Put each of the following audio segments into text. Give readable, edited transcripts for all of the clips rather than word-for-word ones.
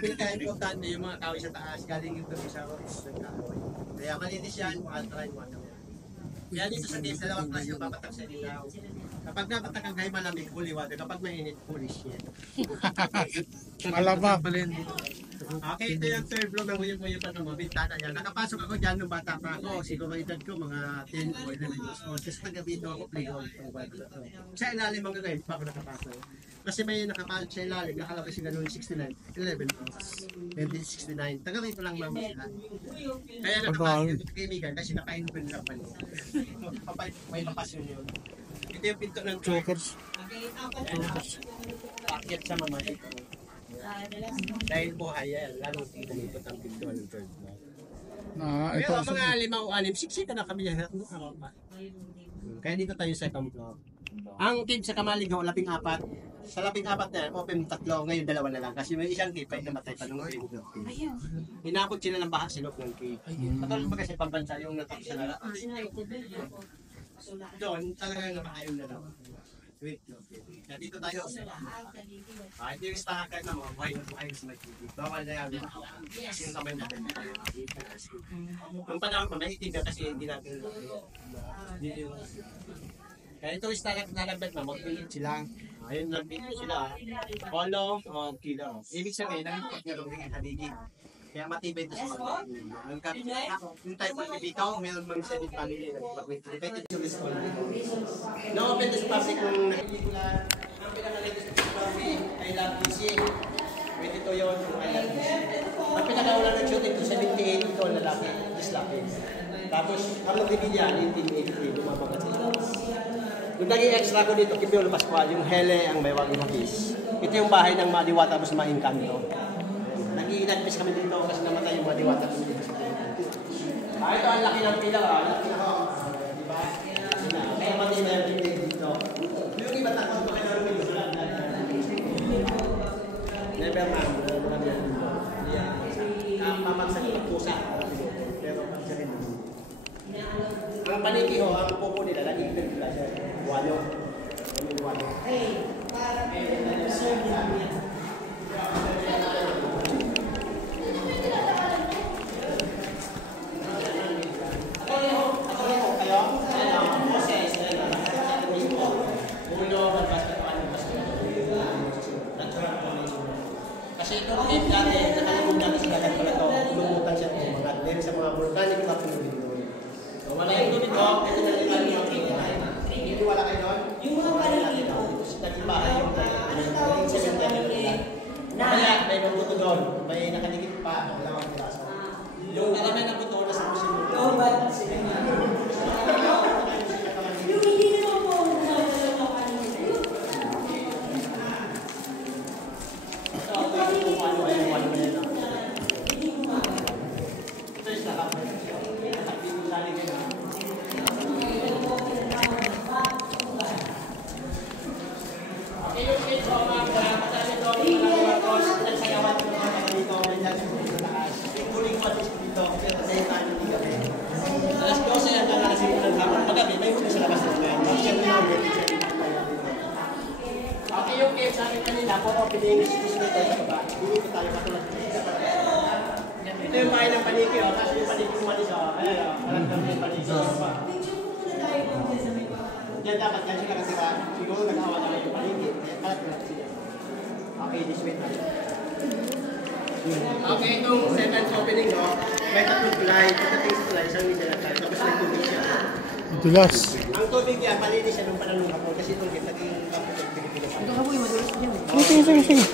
pinaka-importante yung mga kahoy sa taas, galing yung tabi sa rocks ng kahoy. Kaya malinis yan, alkaline water. Kaya dito sa cave, dalawang klase yung papatak sa ilaw. Kapag napatak ang kahoy malamig, holy water. Kapag mainit, holy shit. Malaba. Okay, ito yung third floor ng Nguyong-Nguyong pa ng mga bintana niya. Nakapasok ako dyan nung bata pa ako. Siguro edad ko mga 10 or 11 years old. Kasi paggabi doon ako playground. Sa ilalim mga ngayon, pa ako nakapasok. Kasi may nakapasok sa ilalim, nakalabas yung gano'n 69, 11 months. 1969. Taga rito lang mama sila. Kaya nakapasok yung kaibigan kasi naka-inpin lang pa niya. May lapasyon yun. Ito yung pinto ng chokers. Paket sa mama ito. Dahil buhay yan, lalong tinalipot ang pintuan ng third floor. Pero mga 5 o 6, siksika na kami yan. Kaya dito tayo sa second floor. Ang cave sa Kamaligaw, 14. Sa 14 na yan, open 3. Ngayon 2 na lang. Kasi may isang cave ay namatay pa nung cave. Hinakot sila ng baha silok ng cave. Patulog ba kasi pambansa yung natapos sa lala? Doon, talagang napakayon na lang. Wait, dito tayo. Ito yung stakad na mga buhay na buhay sa magkikip. Bawal na yan. Kasi yung kamay natin. Ang panahon pa, maitig na kasi hindi natin. Kaya ito yung stakad na nalabit na mag-pilit sila. Ayun, nag-pilit sila. Kolong o kilo. Ibig sabihin, nag-pilit nyo rin ang haligi. Kaya matibay ito sa mga. Yung type of dito, meron mga sedit family na mag-pilit. No open to public kung nakikiligula. Ang pinaka-latest family ay Love DC. 22 yun, ay Love DC. Ang pinaka-ulang nag-shooting to 78 ito lalaki, is laki. Tapos, ang nag-video 1983, lumabagat sila. Yung naging extra ko dito, Kipiolo Pascual, yung Hele ang may waging hapis. Ito yung bahay ng Madiwata tapos Mainkanto. Nag-i-inadpis kami dito kasi namatay yung Madiwata. Ito ang laki ng pila, laki na ako. Diba? Kaya matibay ang pila dito. Yung iba takot ko kayo namin dito. Never man. Pamagsak yung pusa. Pero pagsakin mo. Ang paniki ho, ang pupo nila, laging pila siya. Walo. Walo. Hey, parang sir niya. Kasi ito, cave dati, nakalagog natin sa dagat pala ito, lumutan siya ito, mga dahil sa mga volcanic rock na dito. So, wala yung dito, ito na nila yung cave. Hindi wala kayo doon? Yung mga paningin ito, naging bahay yung kaya may mabuto doon, may nakaligit pa, dalawang piraso. Yung nalamay na buto, nasa musin mo. Yung hindi na po, yung cave sa akin kanina, kung pininis dito sa baba, dito tayo katulad dito. Ito yung bahay ng paniki, kasi yung paniki umalis, ayan, alam yung paniki. Diyan dapat kasi nakasira, siguro nag-awa na yung paniki, kalat na sila. Okay, this way tayo. Okay, itong second opening, no? May tatlong tulay, pagdating sa tulay, isang meter lang tayo, tapos may tubig siya. Dulas. Ang tubig yan, malinis siya nung panalong hapon, kasi itong naging Pilipinas. Ito ka po yung madulas niya. Sige.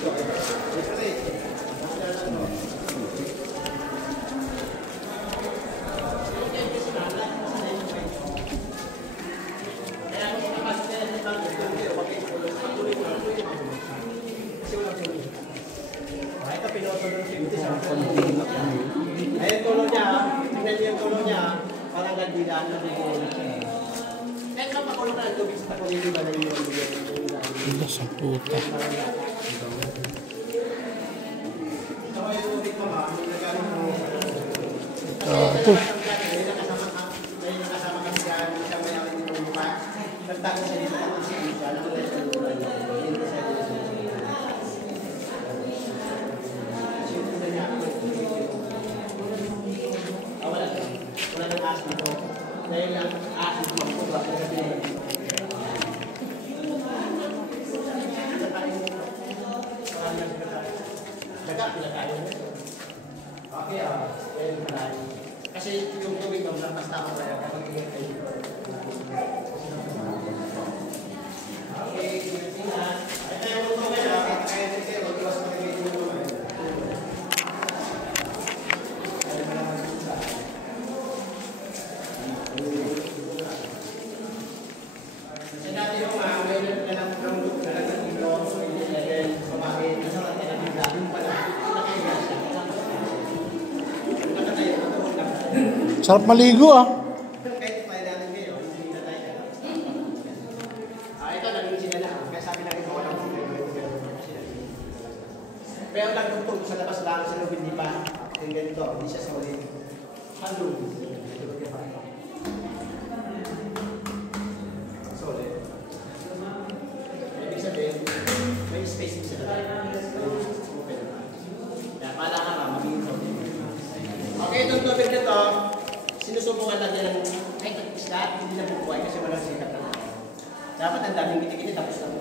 Ito pinotol ng 50 sa ayun tulong niya, tingnan niyo yung tulong niya, parang nagbilaan na bubuo. Kahit na pakulong na ang tubig sa takulong, di ba na yung Dulas ang puta. ito ay yung tubig pa ba? Nagaling mo. Ito. May nakasama kami siya, isang mayaman yung lupa. Nagtago siya dito tapos siya, alam mo na yung lupa. Okay, well, kasi yung tubig ng lampas na ako kaya kapag kayo. Okay, tingnan. Ito yung tubig na kaya kayo magluwas mo yung tubig. Kasi dati yung mga ngayon na lang ng look na lang ng ilo, so hindi na rin kumakain. Kasi natin ang biglang pala. Sarap maligo ah. Kahit tayo natin ngayon, hindi na tayo. Ito naging sila na. Kaya sabi na rin walang pero lang tugtog sa labas lang sa loob hindi pa. Yung ganito, hindi siya sa ulit. Halo. Solid. Ibig sabihin, may spacing sila. Open. Kaya pala ka lang, magiging solid. Okay, itong tubig na to, sinusubukan natin ng kahit isda, hindi na bubuhay kasi walang sikat na. Dapat ang daming kitikiti tapos na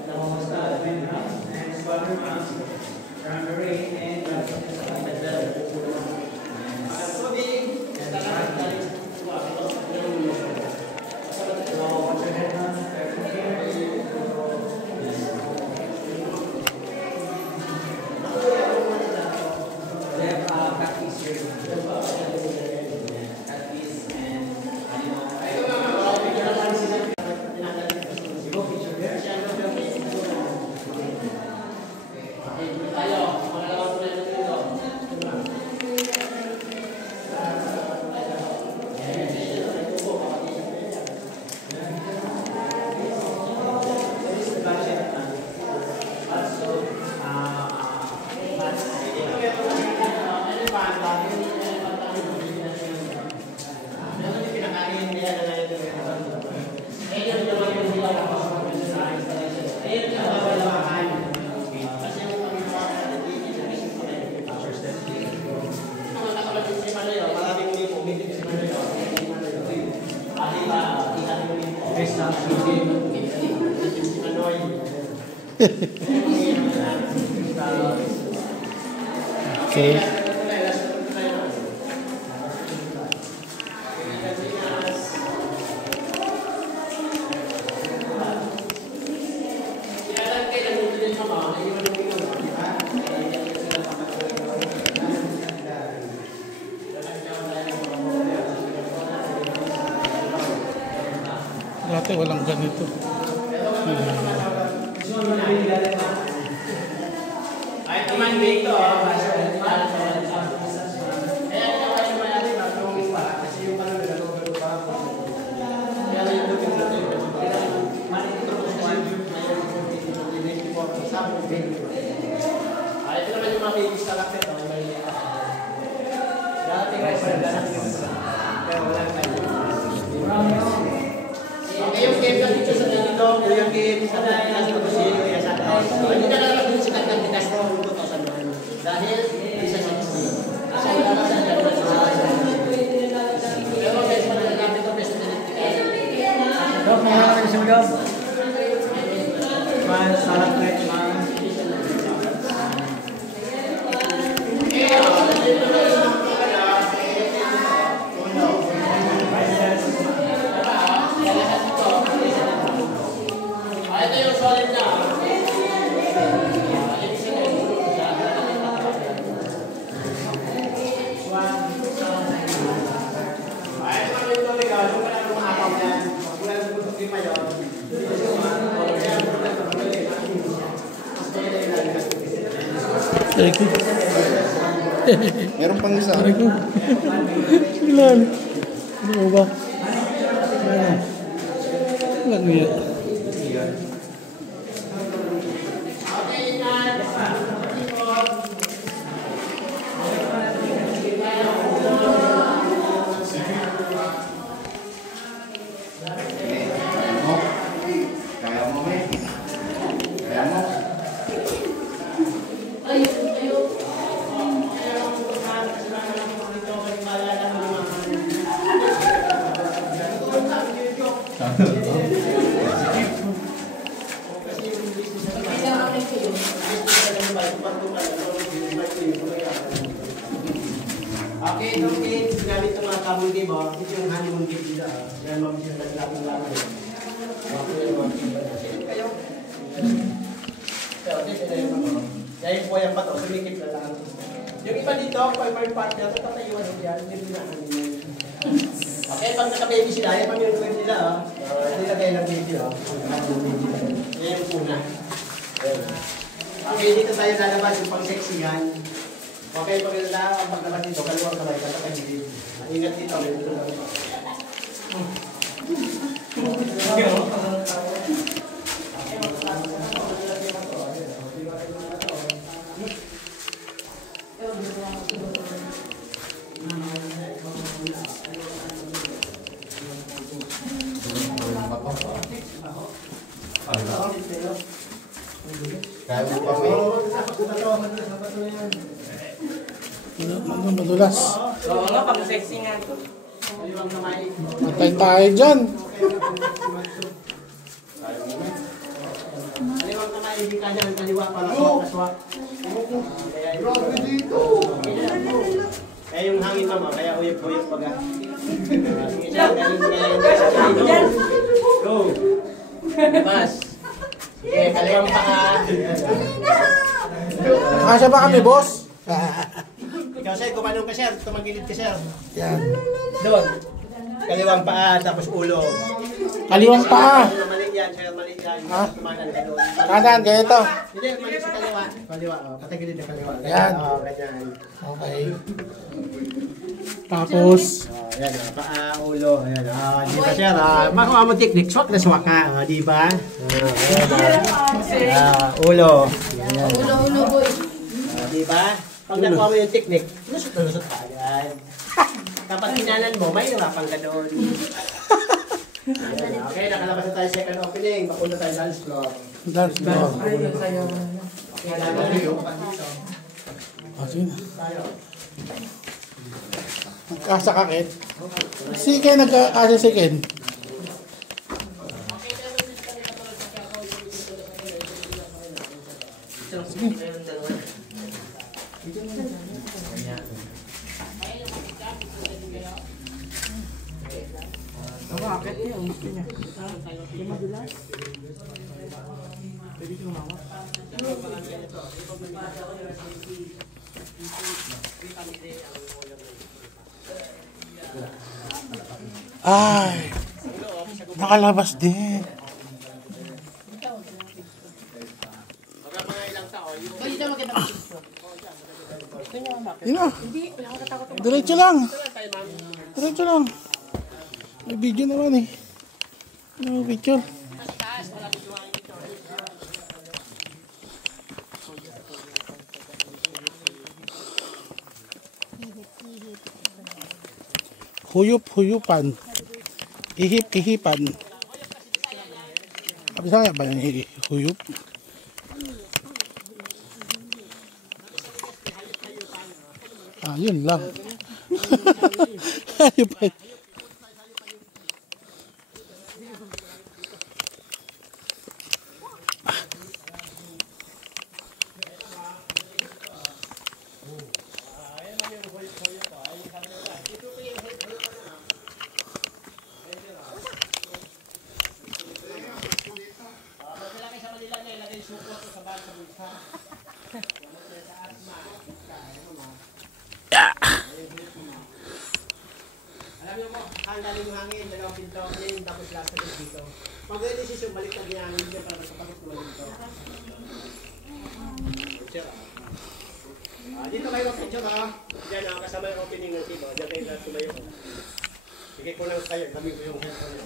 Okay. Dati walang ganito. ay naman dito, kaya naman yung mayari mag-longing pa kasi yung parang nilalogal pa kaya na yung looking natin ay ito naman yung mga babies karakter dating guys pero wala tayo okay yung game na dito sa dito yung game sa Pilipinas na kasi hindi na lang din sikat ng Pinas na 2001 dahil isa sa kasi wala ka sa dyan pero guys mananagapit ang president Dok, mga naman sa mga sarap na mga ito yung solid na Meron pang isa. Ilan? Ano ba? Ilan niya? Kaya mo, may. Kaya mo. Yung game, ginamit ng mga kabong game, ito yung honeymoon game nila. Yan mga sila naglapin lang. Kayo? Kaya yung poyang pa to, sumikip na lang. Yung iba dito, may partner, tatayuan yan, hindi na honeymoon. Okay, pag naka-baby sila, yan pag yung web nila, nilagay lang baby, yan yung una. Okay, dito tayo lalabas yung pang-sexy yan. Okay, pag paglabas dito, kaliwang kamay, katakagilid. Ingat dito, may dito lang. Kaya mo pa may. Madulas. Oo nga, pag-sexy nga ito. Kaliwang kamay. Patay tayo dyan. Kaliwang kamay, hindi ka dyan, kaliwa para kaswa. Grabe dito. Kaya yung hangin mama, kaya uyog-uyog baga. Go! Mas! Sige, kaliwang paa. Kasya ba kami, boss? Ikaw sir, kumanong ka sir, tumagilid ka sir. Yan. Doon. Kaliwang paa, tapos ulo. Kaliwang paa. Mali yan, sir, mali yan. Ha? Kumanan ka doon. Kanan, ganito. Hindi, mali sa kaliwa. Kaliwa, patagilid na kaliwa. Yan. Oo, ganyan. Okay. Tapos, Ayan, paa, ulo. Ayan, di ba sir? Makuha mo technique, swak na swak ka. Di ba? Ulo. Ayan. Ulo, boy. Di ba? Pag nakuha mo yung technique, lusot na lusot ka agad. Kapag kinanan mo, may hirapan ka doon. Ayan, okay, nakalabas na tayo second opening. Papunta tayo dance floor. dance floor. Okay, naman yung Sige na. Nagkasa ka, Ken. Si Ken, nagkasa si Ken. Ay, nakalabas din. Yun na. Diretso lang. Diretso lang. May video naman eh. May picture. Huyup-huyupan. Ihip-ihipan. Bisa ba yung huyup? Yun lang. Hayupan. Alam niyo mo, hanggaling yung hangin, dalawang pinto, yun, tapos last na dito. Pag may desisyon, balik na yung hangin, para magkapagod naman dito. Picture, dito kayo ang picture, Diyan, kasama yung opening ng team, Diyan kayo na tumayo. Sige ko lang kayo, kami ko yung headphone nyo.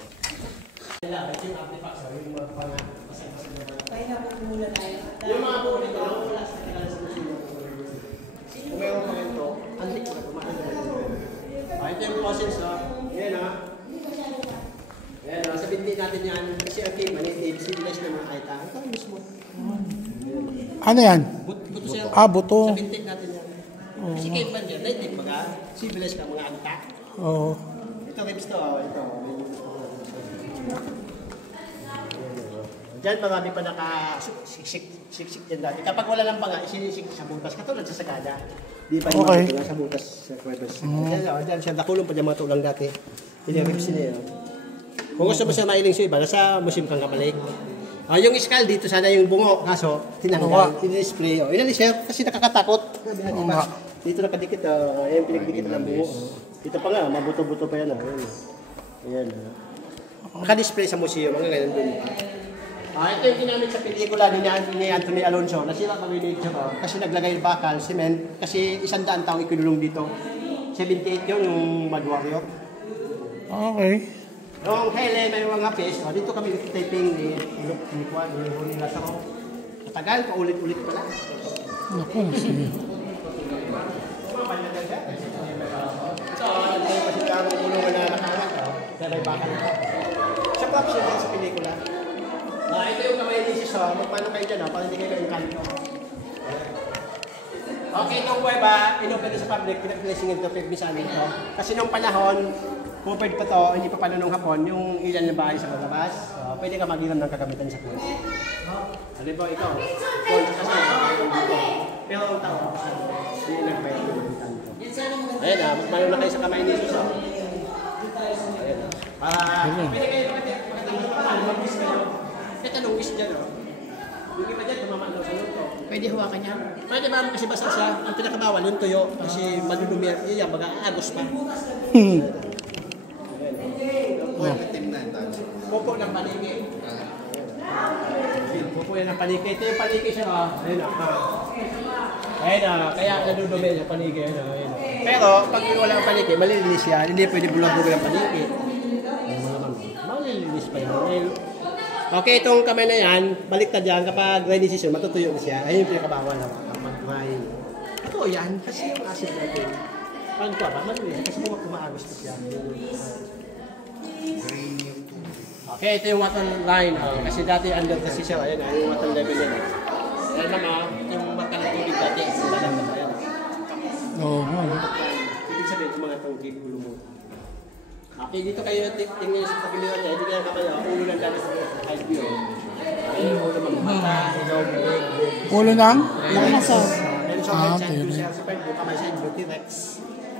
Yung artifacts, yung mga yung mga po dito, wala sa kilala sa museum. Kung mayroon pa ito, antik na, kumakita na ito. Ito yung process, Yan, Yan, sa binti natin yan. Kasi ang cave, manitid, civilized na mga kaita. Ito mismo. Ano yan? Buto siya. Buto. Sa binti natin yan. Kasi cave man yan, native mga civilized ka, mga anta. Oo. Ito, caves to, ito. Diyan, marami pa nakasiksik. siksik yan dati. Kapag wala lang pa nga, isinisik sa butas. Katulad sa Sagada. Di pa Okay. yung mga sa butas sa Cuevas. Diyan siya, nakulong pa dyan mga tulang dati. Pinirips niya yun. Kung gusto mo siya mailing sa iba, nasa museum kang kabalik. Yung skull dito, sana yung bungo. Kaso, tinanggal, tin-display. Inalis siya kasi nakakatakot. Diba? Dito nakadikit, yung pinagdikit ng bungo. Dito pa nga, mabuto-buto pa yan. Ayan. Naka-display sa museum, mga ganyan dun. Ito yung ginamit sa pelikula ni Anthony Alonso. Nasira kami ni Ito kasi naglagay bakal, cement. Kasi 100 taong ikinulong dito. 78 yun, yung Mad Warrior. Okay. Yung hele, may mga fish. Dito kami taping ni Juan, ni Lazaro. Matagal, paulit-ulit pala. Naku, sige. So, tayo kasi ang ulungan na nakaangat. Kaya may bakal na. Sa props yun sa pelikula. Ito yung kamay ni Jesus. Magpano kayo dyan, para hindi kayo kanto. Okay, itong kuweba, inopen sa public, pinag-blessing ito, pagbisan ito. Kasi nung panahon, covered pa to, hindi pa pala nung hapon, yung ilan na bahay sa labas, pwede ka mag-iwan ng kagamitan sa kuweba. Halimbawa, ikaw, pero ang tao, hindi na pwede gamitan ito. Ayan magmano na kayo sa kamay ni Jesus. Ayan pwede kayo mag-wish kayo. Ito nung wish dyan, yung iba dyan, tumamaan daw sa lunto. Pwede hawakan niya? Pwede ma'am, kasi basta siya, ang pinakabawal yung tuyo, kasi malulumi yan, agos pa. Pupo ng paniki. Pupo yan ng paniki. Ito yung paniki siya, ayun kaya nadudumi yung paniki. Pero, pag wala ang paniki, malilinis yan, hindi pwede bulog-bulog ang paniki. Malilinis pa yan. Okay, itong kamay na yan, baliktad yan, kapag rainy season, matutuyo na siya. Ayun yung pinakabawal na mag-dry. Ito yan, kasi yung acid natin. Ano ba? Malinis, kasi kumaagos na siya. Okay, ito yung water line. Kasi dati under kasi siya, ayun, yung water level yan. Kaya naman, yung mata ng tubig dati, dalang na yan. Oo. Ibig sabihin, yung mga tubig, ulo mo. Okay, dito kayo tingin sa pagiliwan niya, hindi kaya kapayo, ulo lang dati sa high view. Ayun, ulo magmata, ilaw, bulig. Ulo ng? Dinosaur. Meron siya right side view siya, sa pwede, kamay side view, T-Rex.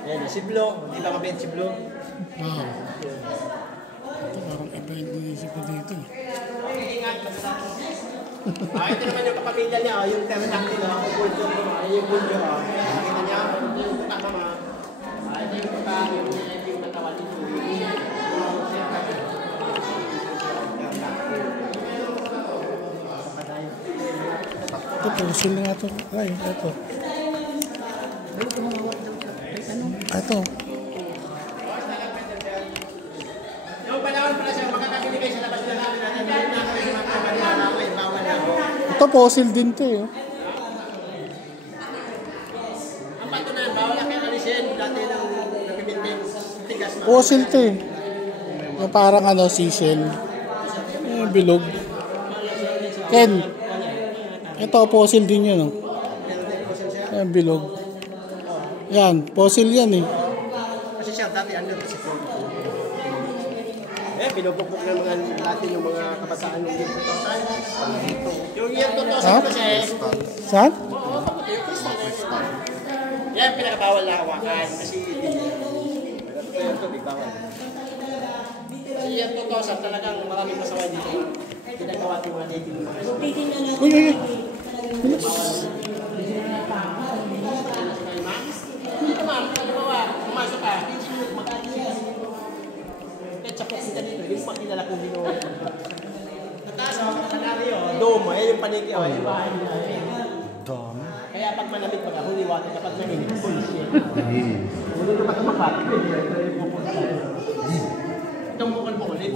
Ayan, si Blue, di ba mabait si Blue? Wow. Ito parang iba yung inisip ko dito. Okay, ingat. Ito naman yung kapamilya niya, yung pterodactyl, yung bulldog, yung bulldog. Nakita niya, yung kakama. Ito yung kakama, yung katawan nito. Ito, pusil na nga ito. Ay, ito. Ito. Yung panahon pala siya, makakabili kayo sa labas na namin natin. Dahil na kami sa mga kamanala ko, bawal na ako. Ito, fossil din ito eh. Ang pato na, bawal na kayo alisin. Dati nang nagpipinting tigas na. Fossil ito eh. Yung parang seashell. Bilog. Ken. Ito, fossil din yun. Ayan, bilog. Yan, fossil yan eh. Kasi siya, dati under kasi po. Pinupukpuk ng mga natin yung mga kabataan ng year 2000. Yung year 2000 kasi... Saan? Oo, paputi yung crystal. Yan, pinakabawal na hawakan kasi hindi. Ito yung tubig, bawal. Kasi year 2000 talagang maraming masaway dito. Pinagawa yung mga native mga Uy, uy, uy. Dito ma'am, pinagawa. Pumasok ka. Tsapok sila dito, yung pakilala kong ginawa. Nataas ako, kanaryo, dome, yung paniki, yung bahay nila. Dome? Kaya pag malamig pag ako, liwatan kapag nanginig, bullshit. Ulo naman ito makati, ito yung pupunta. Itong bukol po ulit.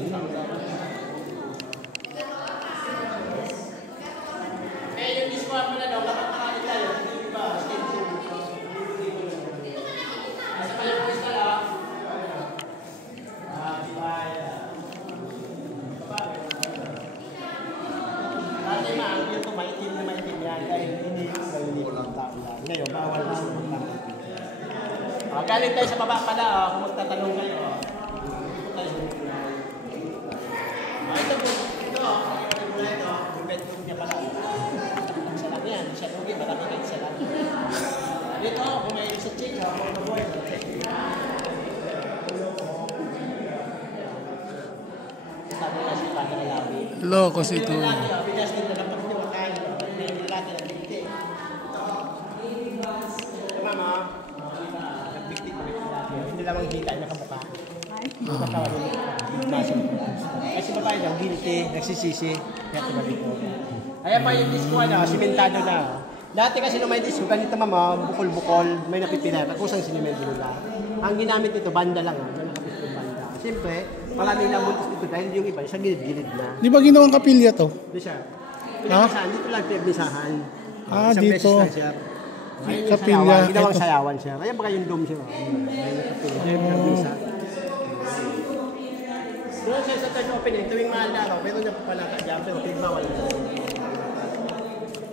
Eh, yung disco mo na daw, kapag marami tayo, hindi ba, station. Nasa pala po isa lang. Dati ma'am, yung maitim na maitim yan, dahil hindi ng tao yan. Ngayon, bawal na sa mga tao. Galing tayo sa baba pala, kung magtatanong kayo. Ito po, ito, yung bedroom niya pala. Sabi kasi para na labi. Locos ito. Bigas din na dapat nyo makain. Hindi natin ang bigti. Mama, nagbigti ko rin natin. Hindi lang ang hita, nakabuka. Kasi babae daw, guilty, nagsisisi. Kaya tumalik ko. Kaya pa yung disco, simentado na. Dati kasi nung may disco, ganito mama, bukol-bukol, may napipila. Kusang sinimento nila. Ang ginamit nito, banda lang. May nakapit yung banda. Siyempre, maraming namuntos dito dahil yung iba, sa gilid-gilid na. Di ba ginawang kapilya to? Dito siya. Ha? Dito lang pinagnisahan. Ah, Isang dito. beses lang siya. Ayun yung Kapilya, sayawan, ginawang ito. sayawan siya. Kaya baka yung dome siya. Ayun yung kapilya. Ayun yung pinagnisa. Doon siya sa third opening, tuwing mahal na araw, meron niya pa pala ka-jam, pero bawal na.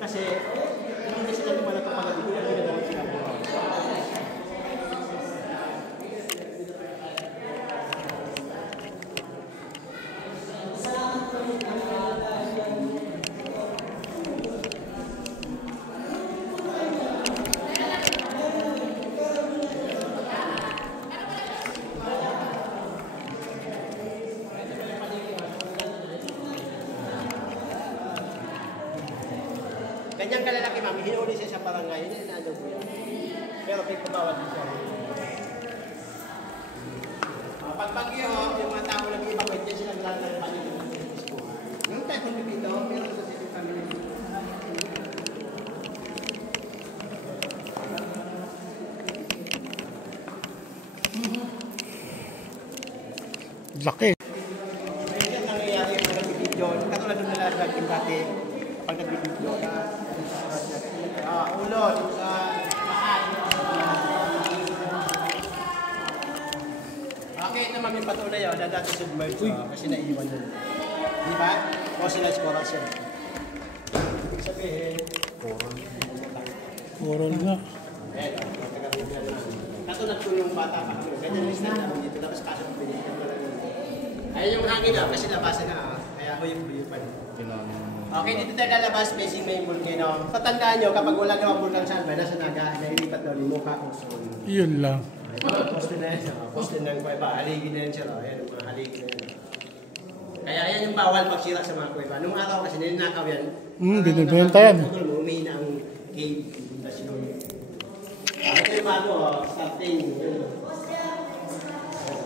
Kasi, hindi sila lumala ka pala dito, hindi na sila. Ganyang kalalaki, mami, hinuli siya sa barangay, hindi na ano po yan. Pero pagpabawal din siya. Pag bagyo, yung mga tao nag-evacuate, yan sila naglalagay pa nila ng disco. Nung tayo kung dito, meron sa sila family. Laki. Yan nangyayari yung mga video. Katulad nung nalalagay yung dati, kapag nag-video na, ulo, sa paan. Okay naman yung patunay, dati submerge kasi naiiwan yun. Di ba? Fossilized coral siya. Ibig sabihin, Coral nga. katulad ko yung bata pa kami. Ganyan yung stand namin dito. Tapos kaso ko pinigyan ko lang yun. Ayun yung hangin na, kasi labasan na. Kaya huyog-huyupan. Okay, dito tayo lalabas, facing may volcano. Tatandaan nyo, kapag wala naman vulkan saan ba, nasa naga, nailipat daw ni Mukha kung saan. Yun lang. Poste na yan siya. Poste na yung kuweba. Haligi na yan siya. Ayan yung mga haligi na yan. Kaya yan yung bawal pagsira sa mga kuweba. Nung araw kasi nilinakaw yan. Binibenta yan. Umihina ang cave. Ito yung bago, starting.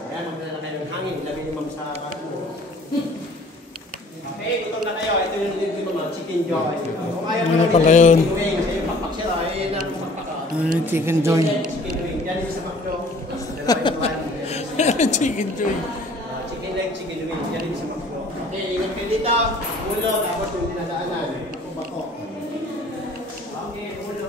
Ayan, magdala kayo ng hangin. Labi ni Ma'am sa bago. Okay, gutom na kayo. Ito yung libre mga chicken joy. Kung ayaw Ano pala yun? chicken wings, ayun, pakpak siya. Ayun ang pakpak. Chicken joy. Chicken wing. Yan yung sa makro. Dalawa yung one. Chicken joy. Chicken leg, chicken wing. Yan yung sa makro. Okay, ingat kayo dito. Ulo, tapos yung dinadaanan. Bako. Okay, ulo.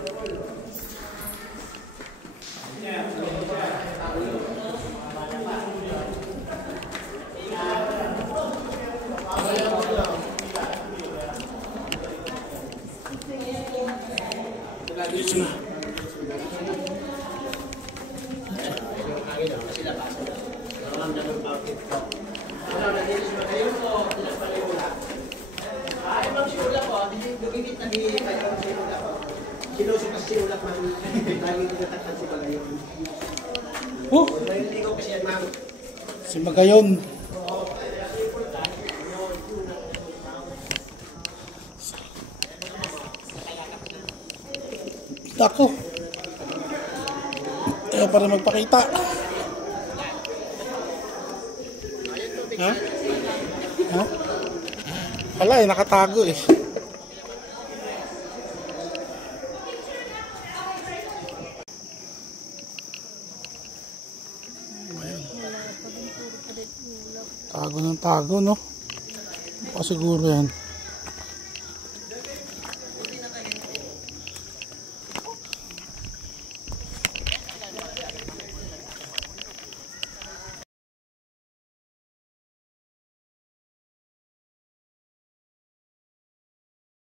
Sinusok kasi ulap man. Lagi tinatakpan si Pagayon. Oh, Naliligaw kasi yan, ma'am. si Magayon. Dako. Ayaw pa rin magpakita. Ha? Ha? Wala eh, nakatago eh. Tago ng tago, no? Baka siguro yan.